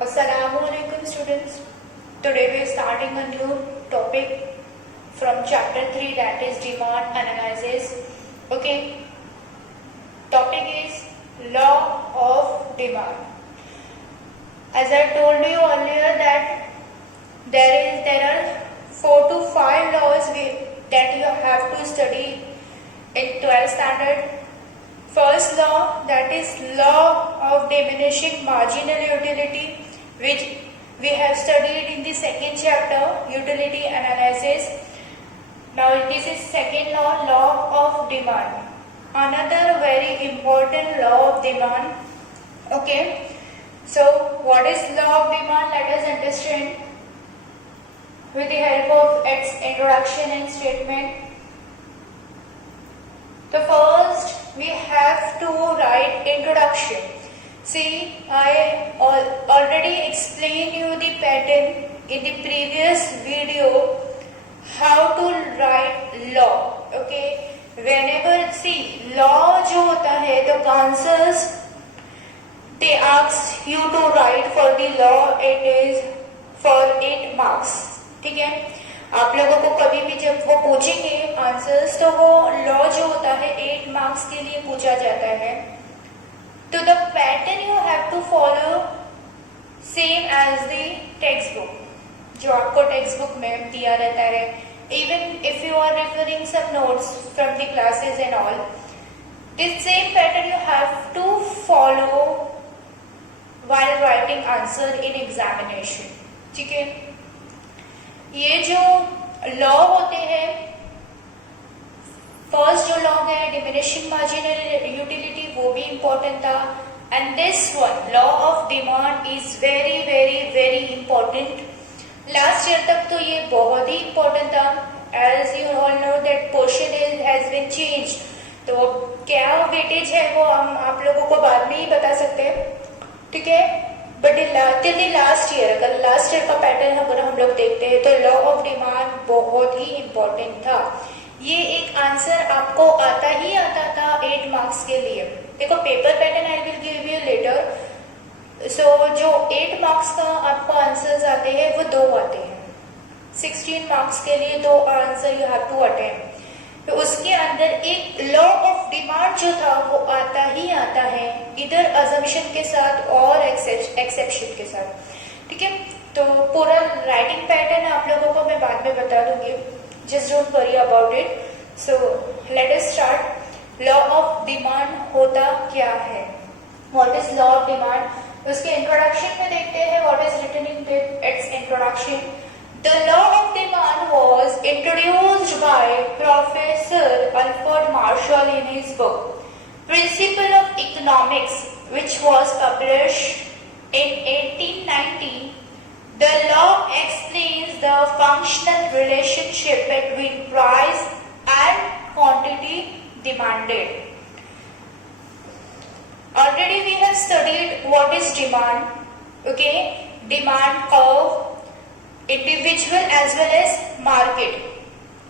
Assalamualaikum students. Today we are starting a new topic from chapter 3, that is demand analysis. Okay. Topic is law of demand. As I told you earlier that there are 4 to 5 laws that you have to study in 12th standard. First law, that is law of diminishing marginal utility, which we have studied in the second chapter, utility analysis. Now this is second law, law of demand. Another very important law of demand. Okay, so what is law of demand? Let us understand with the help of its introduction and statement. The first we have to write introduction. See, I already explained you the pattern in the previous video how to write law. Okay, whenever see law जो होता है, the councils they ask you to write for the law, it is for 8 marks. ठीक है, आप लोगों को कभी भी जब वो पूछेंगे आंसर्स तो वो लॉ जो होता है 8 मार्क्स के लिए पूछा जाता है. तो the pattern you have to follow same as the text book जो आपको टेक्स्ट बुक में दिया रहता है. Even if you are referring some notes from the classes and all, this same pattern you have to follow while writing answer in examination. ठीक है, ये जो लॉ होते हैं, फर्स्ट जो लॉ है डिमिनिशिंग मार्जिनल यूटिलिटी, वो भी इंपॉर्टेंट था. And this one law of demand is very very very important. Last year तक तो ये बहुत ही इंपॉर्टेंट था. As you all know that portion has been change. तो क्या वेटेज है वो हम आप लोगों को बाद में ही बता सकते हैं. ठीक है, but till the last year, अगर लास्ट ईयर का पैटर्न अगर हम लोग देखते हैं तो लॉ ऑफ डिमांड बहुत ही इंपॉर्टेंट था. ये एक आंसर आपको आता ही आता था 8 मार्क्स के लिए. देखो paper pattern I will give you letter. So जो 8 मार्क्स का आपको आंसर्स आते हैं वो 2 आते हैं. 16 मार्क्स के लिए 2 answer you have to attempt. तो उसके अंदर एक लॉ ऑफ डिमांड जो था वो आता ही आता है, इधर अजम्पशन के साथ और एक्सेप्शन के साथ. ठीक है, तो पूरा राइटिंग पैटर्न आप लोगों को मैं बाद में बता दूंगी. Just don't worry about it. So let us start. Law of demand होता क्या है, what is law of demand. उसके इंट्रोडक्शन में देखते हैं what is written in its introduction. The law of demand was introduced by Professor Alfred Marshall in his book Principle of Economics, which was published in 1890. The law explains the functional relationship between price and quantity demanded. Already we have studied what is demand. Okay, demand curve, individual as well as market.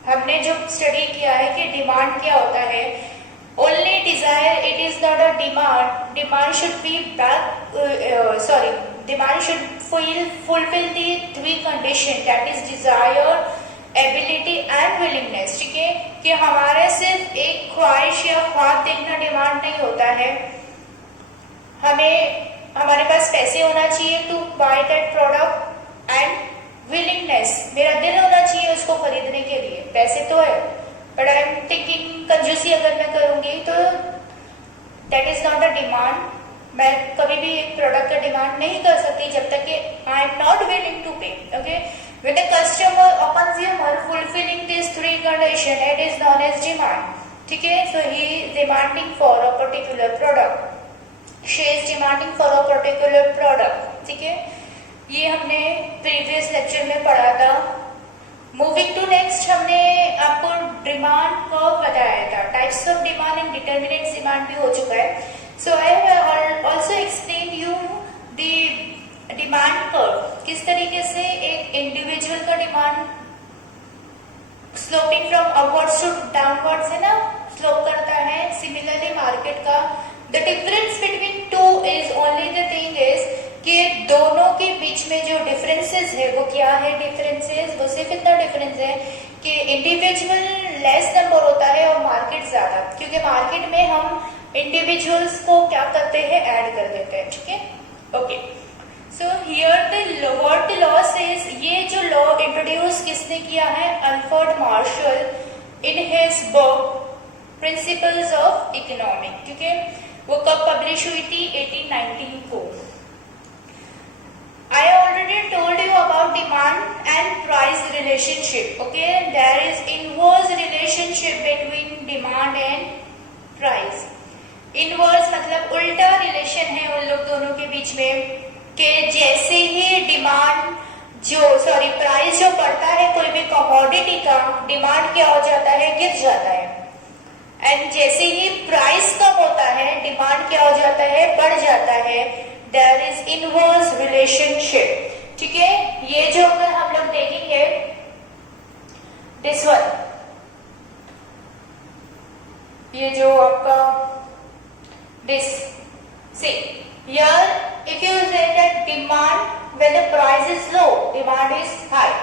हमने जो study किया है कि demand क्या होता है. Only desire it is not a demand. Demand should be demand should fulfil the 3 condition, that is desire, ability and willingness. ठीक है, कि हमारे सिर्फ एक ख्वाहिश या ख्वाब देखना डिमांड नहीं होता है. हमें हमारे पास पैसे होना चाहिए to buy that product and willingness, मेरा दिल होना चाहिए उसको खरीदने के लिए. पैसे तो है बट आई एम थिंकिंग कंजूसी अगर मैं करूंगी तो that is not a demand. मैं कभी भी एक प्रोडक्ट का डिमांड नहीं कर सकती जब तक कि I am not willing to pay. Okay, when the customer और consumer fulfilling this 3 condition, it is known as demand. ठीक है, so he is demanding for a particular product, she is demanding for a particular product. ठीक है, ये हमने previous lecture में पढ़ा था. मूविंग टू नेक्स्ट, हमने आपको डिमांड कर्व बताया था. Types of demand and determinants demand भी हो चुका है. So I have also explain you the demand curve. किस तरीके से एक इंडिविजुअल का demand sloping from upwards to downwards है ना, स्लोप करता है. सिमिलरली मार्केट का The difference between two is only the thing is कि दोनों के बीच में जो डिफरेंसेस है वो क्या है, डिफरेंसेस वो सिर्फ इतना डिफरेंस है कि इंडिविजुअल लेस नंबर होता है और मार्केट ज्यादा, क्योंकि मार्केट में हम इंडिविजुअल्स को क्या करते हैं, ऐड कर देते हैं, ठीक है। Okay, so here the what the law says, ये जो लॉ इंट्रोड्यूस किसने किया है, Alfred Marshall in his book principles of economic, ठीक है। वो कब पब्लिश हुई थी, 1819 को। I already told you about demand and price relationship. Okay, there is inverse relationship between demand and price. Inverse मतलब उल्टा रिलेशन है उन लोग दोनों के बीच में, कि जैसे ही डिमांड प्राइस जो बढ़ता है कोई भी कमोडिटी का, डिमांड क्या हो जाता है, गिर जाता है। एंड जैसे ही प्राइस कम होता है, डिमांड क्या हो जाता है, बढ़ जाता है। देयर इज इनवर्स रिलेशनशिप, ठीक है। ये जो अगर हम लोग देखेंगे दिस वन, ये जो आपका this see here if you say that demand when the price is low, demand is high,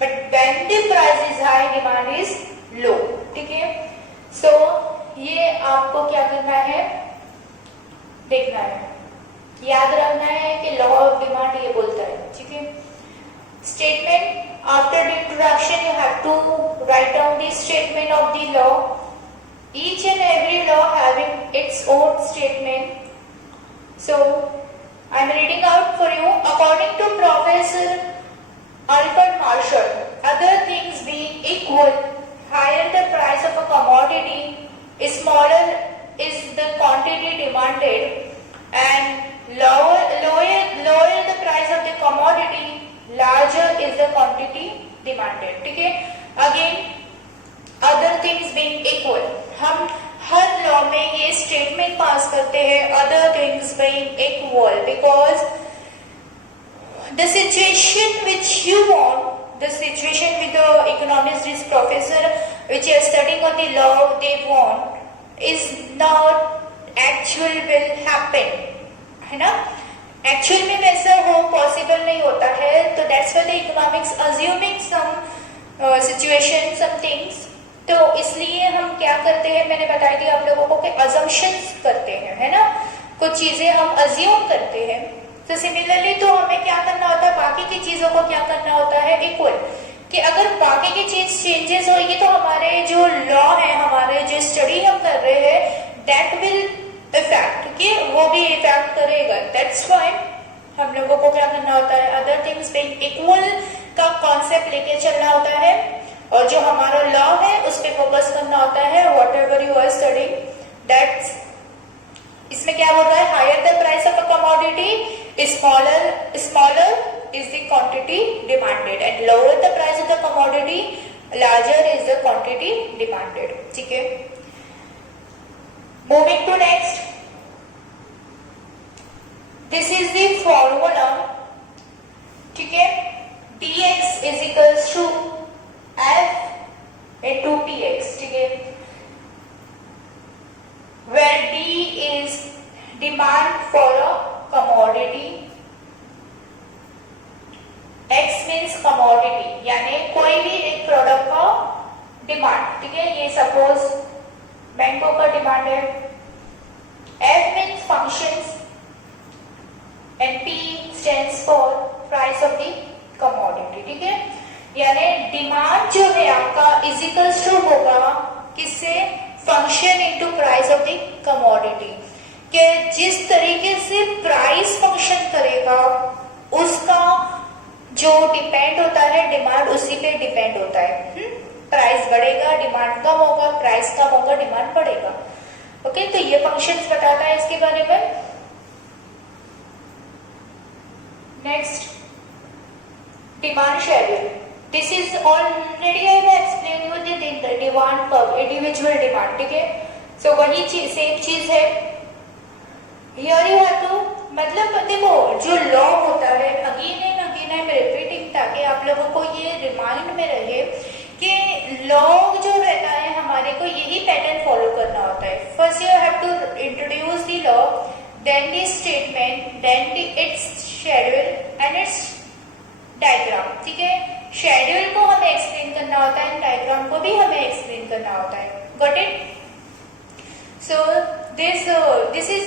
but when the price is high, demand is low, ठीक है। सो ये आपको क्या करना है, देखना है, याद रखना है कि लॉ ऑफ डिमांड ये बोलता है, ठीक है। Statement, after the introduction you have to write down the statement of the law, each and every law having its own statement. So I am reading out for you. According to Professor Alfred Marshall, other things being equal, higher the price of a commodity, smaller is the quantity demanded, and lower the price of the commodity, larger is the quantity demanded. ठीक है? Again, other things being equal, हम हर law में ये statement पास करते हैं, other things being equal, because the situation which you want, the situation with the economics this professor which are studying on the law they want is not actual will happen, है ना। Actual में वैसा हो possible नहीं होता है, तो that's why the economics assuming some situation, some things. तो इसलिए हम क्या करते हैं, मैंने बताई थी आप लोगों को कि अजम्पशंस करते हैं, है ना, कुछ चीजें हम अज्यूम करते हैं। तो सिमिलरली तो हमें क्या करना होता है, बाकी की चीजों को क्या करना होता है, इक्वल, कि अगर बाकी की चीज चेंजेस होगी तो हमारे जो लॉ है, हमारे जो स्टडी हम कर रहे हैं, दैट विल इफेक्ट, कि वो भी इफेक्ट करेगा। दैट्स व्हाई हम लोगों को क्या करना होता है, अदर थिंग्स बीइंग इक्वल का कॉन्सेप्ट लेके चलना होता है, और जो हमारा लॉ है उस पर फोकस करना होता है। Whatever you are studying, that's, इसमें क्या बोल रहा है, higher the price of a commodity, smaller is the quantity demanded, and lower the price of the commodity, larger is the quantity demanded, ठीक है। Moving to next, this is the formula, ठीक है। dx is equals to F into Px, ठीक है, where D is demand for a commodity, X means commodity, यानी कोई भी एक प्रोडक्ट का डिमांड, ठीक है। ये सपोज मैंगो का डिमांड है, F means functions and P stands for price of the commodity, ठीक है। यानी डिमांड जो है आपका इज इक्वल्स टू होगा किससे, function into price of the commodity, कि जिस तरीके से प्राइस फंक्शन करेगा उसका जो डिपेंड होता है, डिमांड उसी पे डिपेंड होता है। प्राइस बढ़ेगा, डिमांड कम होगा, प्राइस कम होगा, डिमांड बढ़ेगा। ओके, तो ये फंक्शंस बताता है इसके बारे में। Next, demand schedule, this is already I have explain you the demand curve, individual demand, ठीक है। सो वही चीज, सेम चीज है। हियर यू हैव टू, मतलब देखो जो लॉ होता है, again and again I am repeating, ताकि आप लोगों को ये रिमाइंड में रहे कि लॉ जो रहता है हमारे को यही पैटर्न फॉलो करना होता है। First you have to introduce the law, then the statement, then its schedule and its diagram. ठीक है, शेड्यूल को हमें एक्सप्लेन करना होता है, डायग्राम को भी हमें एक्सप्लेन करना होता है. Got it? So this is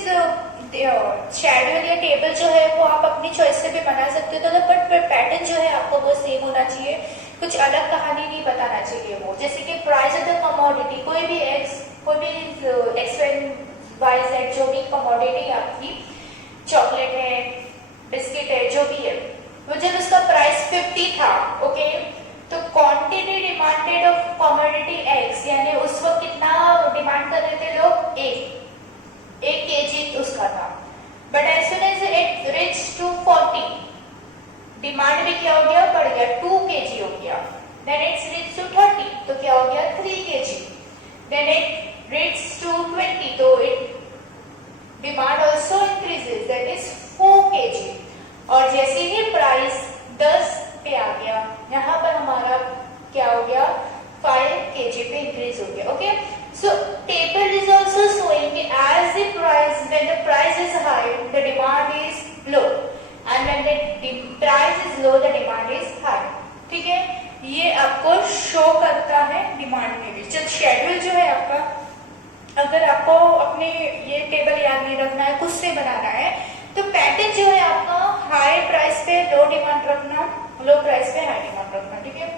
schedule या टेबल जो है वो आप अपनी चॉइस से भी बना सकते हो, तो बट पैटर्न जो है आपको वो सेम होना चाहिए, कुछ अलग कहानी नहीं बताना चाहिए वो. जैसे कि प्राइस ऑफ द कमोडिटी, कोई भी एक्स वाई जेड जो भी कमोडिटी आपकी, चॉकलेट है, बिस्किट है, जो भी है, वो जब उसका प्राइस 50 था, ओके, तो quantity demanded of commodity x, यानी उस वक्त कितना डिमांड कर रहे थे लोग? एक केजी उसका था. But as soon as it reach to 40, demand भी क्या हो गया? बढ़ गया, 2 केजी हो गया. देन इट्स रीच टू 30, तो क्या हो गया? 3 KG. Then it reach to 20, तो it demand also increases, that is 4 KG. और जैसे ही प्राइस 10 पे आ गया, यहाँ पर हमारा क्या हो गया? 5 केजी पे इंक्रीज हो गया. Okay, so table is also showing as the price, when the price is high the demand is low, and when the price is low the demand is high. ठीक है, ये आपको शो करता है demand में भी. जब शेड्यूल जो है आपका, अगर आपको अपने ये टेबल याद नहीं रखना है, खुद से बनाना है, तो पैटर्न जो है आपका हाई प्राइस पे लो डिमांड रखना, लो प्राइस पे हाई डिमांड रखना. ठीक है,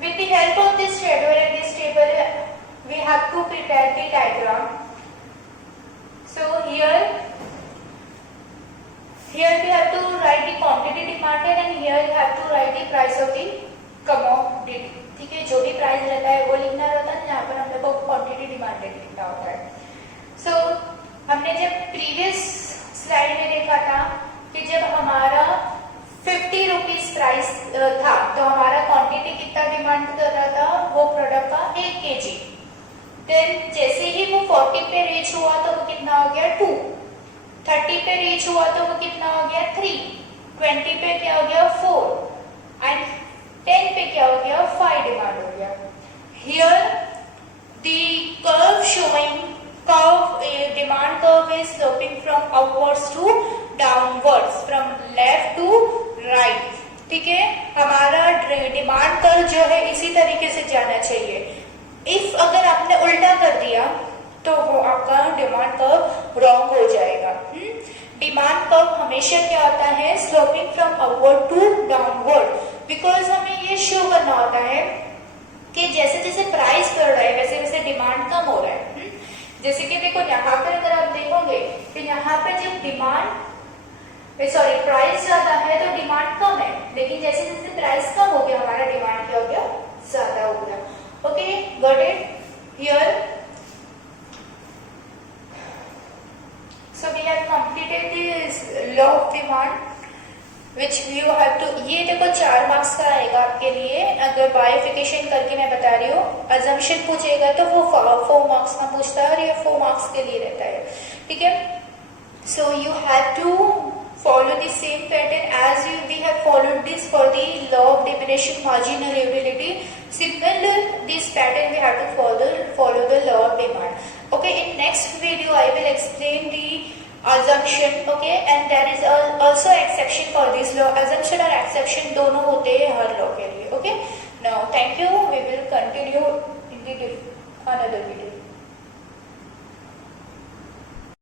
with the help of this schedule and this table we have to prepare the diagram. So here we have to write the quantity demanded and here you have to write the price of the commodity. ठीक है, जो भी price रहता है वो लिखना रहता है, यहाँ पर हम लोग को क्वांटिटी डिमांडेड लिखना होता है. सो हमने जब प्रीवियस स्लाइड में देखा था कि जब हमारा 50 रुपीज प्राइस था, तो हमारा क्वांटिटी कितना डिमांड कर रहा था? वो प्रोडक्ट का 1 केजी. देन जैसे ही वो 40 पे रीच हुआ तो वो कितना हो गया? 2. 30 पे रीच हुआ तो वो कितना हो गया? 3. 20 पे क्या हो गया? 4. एंड 10 पे क्या हो गया? 5 डिमांड हो गया. Here the curve showing demand curve is sloping from upwards to downwards, from left to right. ठीक है, हमारा डिमांड कर्व जो है इसी तरीके से जाना चाहिए. इफ अगर आपने उल्टा कर दिया तो वो आपका डिमांड कर्व रॉन्ग हो जाएगा. डिमांड कर्व हमेशा क्या होता है? Sloping from upward to downward, because हमें ये शो करना होता है कि जैसे जैसे प्राइस बढ़ रहा है वैसे वैसे डिमांड कम हो रहा है. जैसे कि देखो यहाँ पर अगर आप देखोगे तो यहाँ पे जब प्राइस ज्यादा है तो डिमांड कम है, लेकिन जैसे जैसे प्राइस कम हो गया हमारा डिमांड क्या हो गया? ज्यादा हो गया. Okay, got it? Here so we have completed this law of demand which you have to. ये देखो 4 मार्क्स का आएगा आपके लिए. अगर बाइफिकेशन करके मैं बता रही हूँ, अजम्पशन पूछेगा तो वो 4 मार्क्स का पूछता है और ये 4 मार्क्स के लिए रहता है. ठीक है, so you have to follow the same pattern as we have followed this for the law of diminishing marginal utility. Similar this pattern we have to follow the law of demand. Okay, in next video I will explain the assumption. Okay, and there is also exception for this law. Assumption और exception दोनों होते हैं हर law के लिए. Okay, now thank you. We will continue in the another video.